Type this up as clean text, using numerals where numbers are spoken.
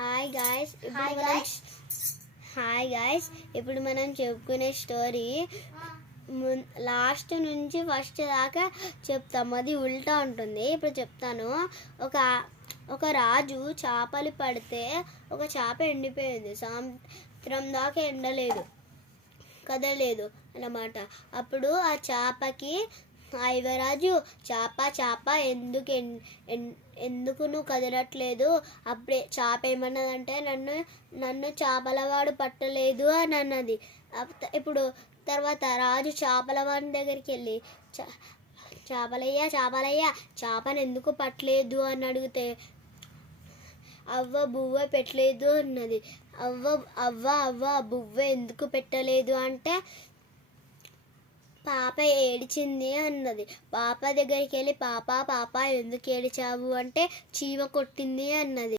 Hi guys ఇప్పుడు మనం చెప్పుకునే స్టోరీ లాస్ట్ నుంచి ఫస్ట్ దాకా చెప్తాము. అది ఉల్టా ఉంటుంది. ఇప్పుడు చెప్తాను. ఒక రాజు చేపలు పడితే ఒక చేప ఎండిపోయింది. సాయంత్రం దాకా ఎండలేదు, కదలేదు అన్నమాట. అప్పుడు ఆ చేపకి యువరాజు, చేప ఎందుకు నువ్వు కదలట్లేదు? అప్పుడే చేప ఏమన్నదంటే, నన్ను చేపలవాడు పట్టలేదు అని అన్నది. ఇప్పుడు తర్వాత రాజు చేపలవాడి దగ్గరికి వెళ్ళి, చేపలయ్యా చేపను ఎందుకు పట్టలేదు అని అడిగితే, అవ్వ బువ్వ పెట్టలేదు అన్నది. అవ్వ బువ్వ ఎందుకు పెట్టలేదు అంటే, పాప ఏడిచింది అన్నది. పాప దగ్గరికి వెళ్ళి, పాప ఎందుకు ఏడిచావు అంటే, చీమ కొట్టింది అన్నది.